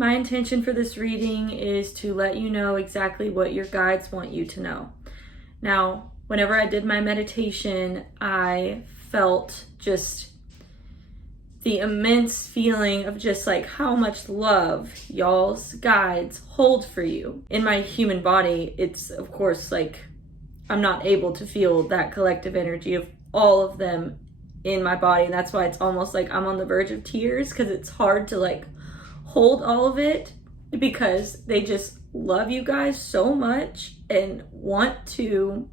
My intention for this reading is to let you know exactly what your guides want you to know. Now, whenever I did my meditation, I felt just the immense feeling of just like how much love y'all's guides hold for you. In my human body, it's of course like I'm not able to feel that collective energy of all of them in my body. And that's why it's almost like I'm on the verge of tears, because it's hard to like hold all of it, because they just love you guys so much and want to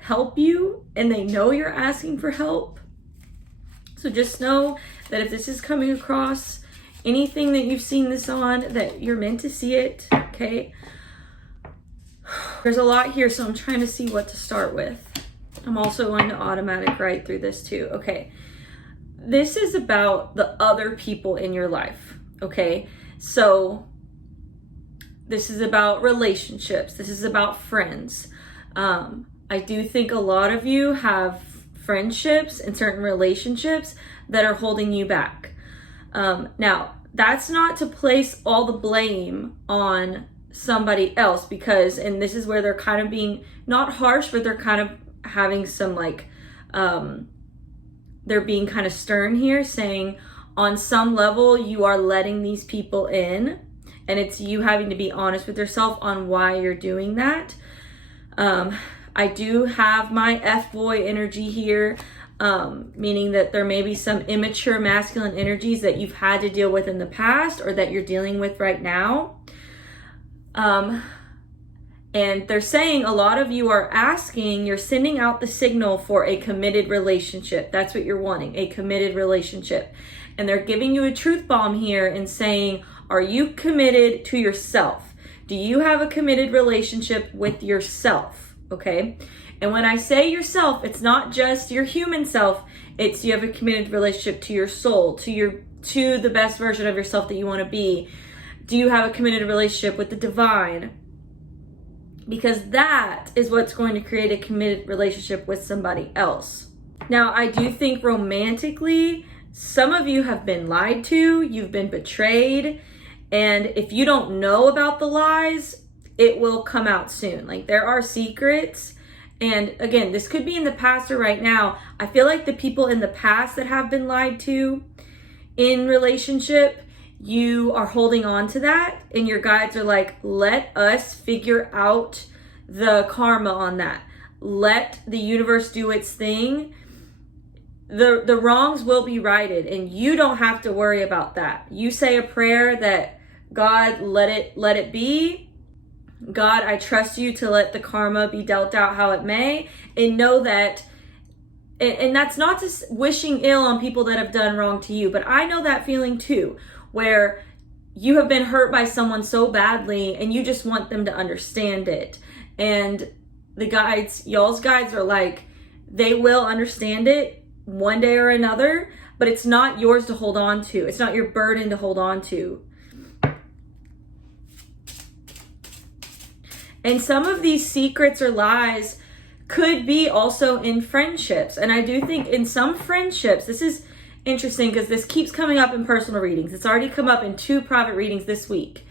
help you, and they know you're asking for help. So just know that if this is coming across anything that you've seen this on, that you're meant to see it, okay? There's a lot here, so I'm trying to see what to start with. I'm also going to automatic write through this too. Okay, this is about the other people in your life, okay? So this is about relationships. This is about friends. I do think a lot of you have friendships and certain relationships that are holding you back. Now, that's not to place all the blame on somebody else, because, and this is where they're kind of being not harsh, but they're kind of having some like, they're being kind of stern here, saying on some level you are letting these people in, and it's you having to be honest with yourself on why you're doing that. I do have my F-boy energy here, meaning that there may be some immature masculine energies that you've had to deal with in the past, or that you're dealing with right now. And they're saying a lot of you are asking, you're sending out the signal for a committed relationship. That's what you're wanting, a committed relationship. And they're giving you a truth bomb here and saying, are you committed to yourself? Do you have a committed relationship with yourself? Okay. And when I say yourself, it's not just your human self. It's you have a committed relationship to your soul, to the best version of yourself that you want to be. Do you have a committed relationship with the divine? Because that is what's going to create a committed relationship with somebody else. Now, I do think romantically, some of you have been lied to, you've been betrayed, and if you don't know about the lies, it will come out soon. Like, there are secrets. And again, this could be in the past or right now. I feel like the people in the past that have been lied to in relationship, you are holding on to that, and your guides are like, let us figure out the karma on that. Let the universe do its thing. The wrongs will be righted, and you don't have to worry about that. You say a prayer that God, let it be. God, I trust you to let the karma be dealt out how it may, and know that, and that's not just wishing ill on people that have done wrong to you, but I know that feeling too, where you have been hurt by someone so badly and you just want them to understand it. And the guides, y'all's guides are like, they will understand it one day or another, but it's not yours to hold on to. It's not your burden to hold on to. And some of these secrets or lies could be also in friendships. And I do think in some friendships, this is interesting because this keeps coming up in personal readings. It's already come up in 2 private readings this week,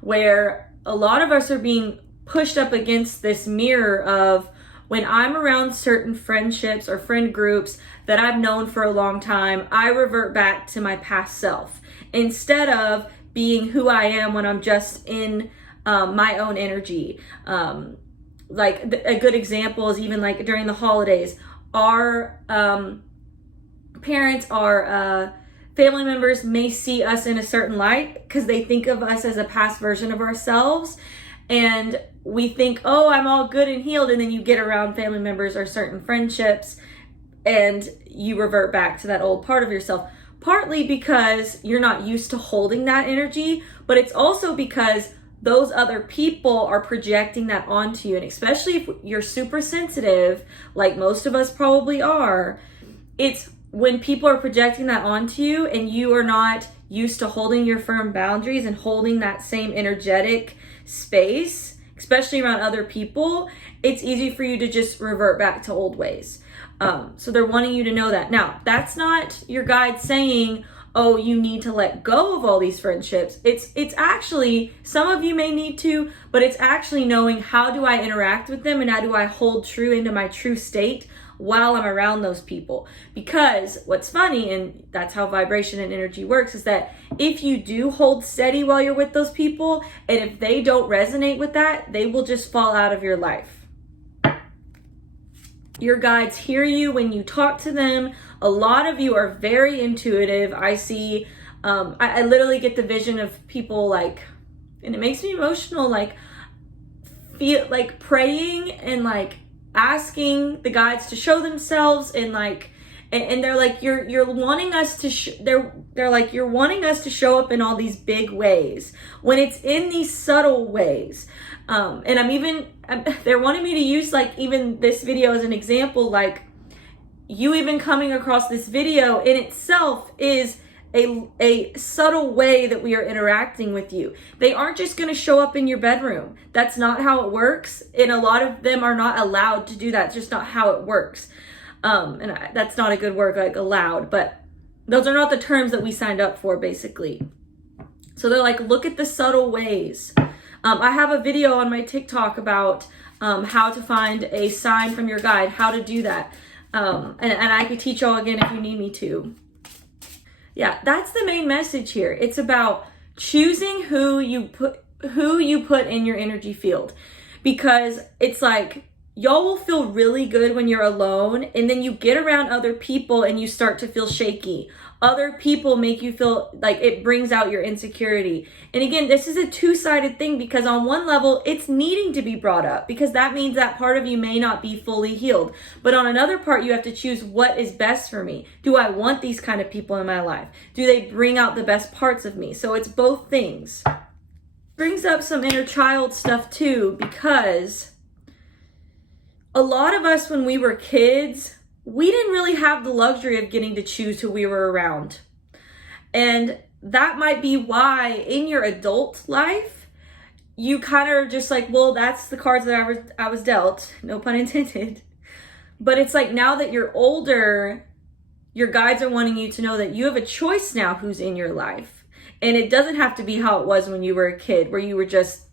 where a lot of us are being pushed up against this mirror of, when I'm around certain friendships or friend groups that I've known for a long time, I revert back to my past self instead of being who I am when I'm just in my own energy. Like a good example is even like during the holidays, our parents, our family members may see us in a certain light because they think of us as a past version of ourselves. And we think, oh, I'm all good and healed. And then you get around family members or certain friendships and you revert back to that old part of yourself. Partly because you're not used to holding that energy, but it's also because those other people are projecting that onto you. And especially if you're super sensitive, like most of us probably are, it's when people are projecting that onto you and you are not used to holding your firm boundaries and holding that same energetic space, especially around other people, it's easy for you to just revert back to old ways. So they're wanting you to know that. Now, that's not your guide saying, oh, you need to let go of all these friendships. It's actually, some of you may need to, but it's actually knowing, how do I interact with them and how do I hold true into my true state while I'm around those people? Because what's funny, and that's how vibration and energy works, is that if you do hold steady while you're with those people, and if they don't resonate with that, they will just fall out of your life. Your guides hear you when you talk to them. A lot of you are very intuitive. I see, I literally get the vision of people like, and it makes me emotional, like feel like praying and like asking the guides to show themselves, and like, and they're like, you're wanting us to they're like, you're wanting us to show up in all these big ways when it's in these subtle ways. And they're wanting me to use like even this video as an example. Like, you even coming across this video in itself is a subtle way that we are interacting with you. They aren't just going to show up in your bedroom. That's not how it works. And a lot of them are not allowed to do that. It's just not how it works. That's not a good word, like allowed, but those are not the terms that we signed up for, basically. So they're like, look at the subtle ways. I have a video on my TikTok about how to find a sign from your guide, how to do that. And I could teach y'all again if you need me to. Yeah, that's the main message here. It's about choosing who you put in your energy field, because it's like, y'all will feel really good when you're alone, and then you get around other people and you start to feel shaky. Other people make you feel like it brings out your insecurity. And again, this is a two-sided thing, because on one level, it's needing to be brought up, because that means that part of you may not be fully healed. But on another part, you have to choose, what is best for me? Do I want these kind of people in my life? Do they bring out the best parts of me? So it's both things. Brings up some inner child stuff too, because a lot of us, when we were kids, we didn't really have the luxury of getting to choose who we were around. And that might be why in your adult life, you kind of just like, well, that's the cards that I was dealt, no pun intended. But it's like, now that you're older, your guides are wanting you to know that you have a choice now who's in your life. And it doesn't have to be how it was when you were a kid, where you were just,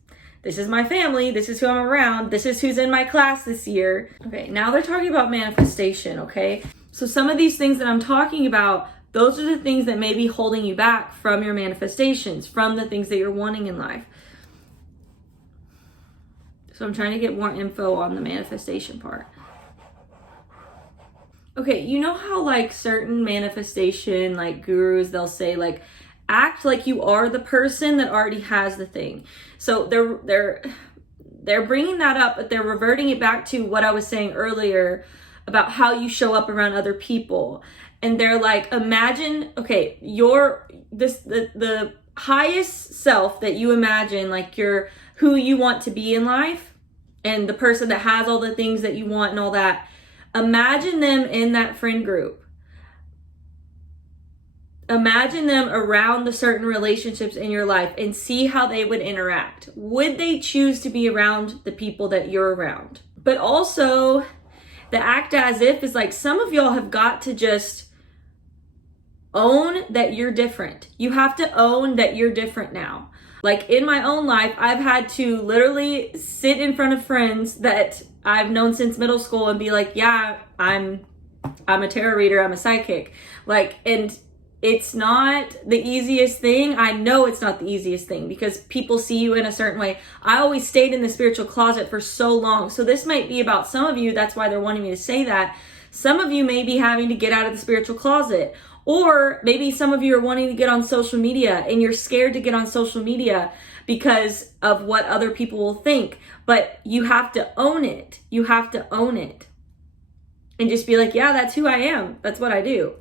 this is my family, this is who I'm around, this is who's in my class this year. Okay, now they're talking about manifestation, okay? So some of these things that I'm talking about, those are the things that may be holding you back from your manifestations, from the things that you're wanting in life. So I'm trying to get more info on the manifestation part. Okay, you know how like certain manifestation, like gurus, they'll say like, act like you are the person that already has the thing. So they're bringing that up, but they're reverting it back to what I was saying earlier about how you show up around other people. And they're like, imagine, okay, the highest self that you imagine, like you're who you want to be in life, and the person that has all the things that you want and all that. Imagine them in that friend group. Imagine them around the certain relationships in your life and see how they would interact. Would they choose to be around the people that you're around? But also, the act as if is like, some of y'all have got to just own that you're different. You have to own that you're different now. Like in my own life, I've had to literally sit in front of friends that I've known since middle school and be like, yeah, I'm a tarot reader, I'm a psychic. Like, and it's not the easiest thing. I know it's not the easiest thing, because people see you in a certain way. I always stayed in the spiritual closet for so long. So this might be about some of you. That's why they're wanting me to say that. Some of you may be having to get out of the spiritual closet. Or maybe some of you are wanting to get on social media and you're scared to get on social media because of what other people will think. But you have to own it. You have to own it. And just be like, yeah, that's who I am. That's what I do.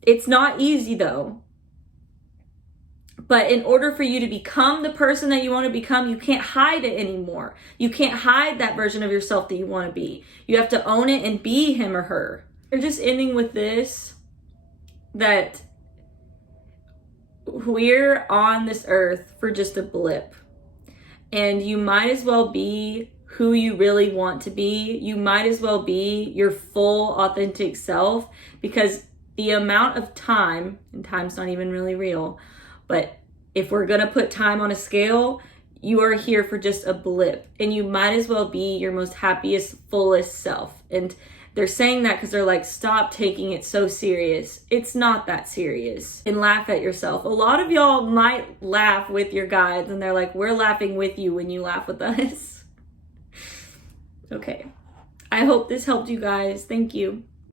It's not easy though. But in order for you to become the person that you want to become, you can't hide it anymore. You can't hide that version of yourself that you want to be. You have to own it and be him or her. We're just ending with this, that we're on this earth for just a blip. And you might as well be who you really want to be. You might as well be your full authentic self, because the amount of time, and time's not even really real, but if we're gonna put time on a scale, you are here for just a blip, and you might as well be your most happiest, fullest self. And they're saying that because they're like, stop taking it so serious. It's not that serious. And laugh at yourself. A lot of y'all might laugh with your guides, and they're like, we're laughing with you when you laugh with us. Okay. I hope this helped you guys. Thank you.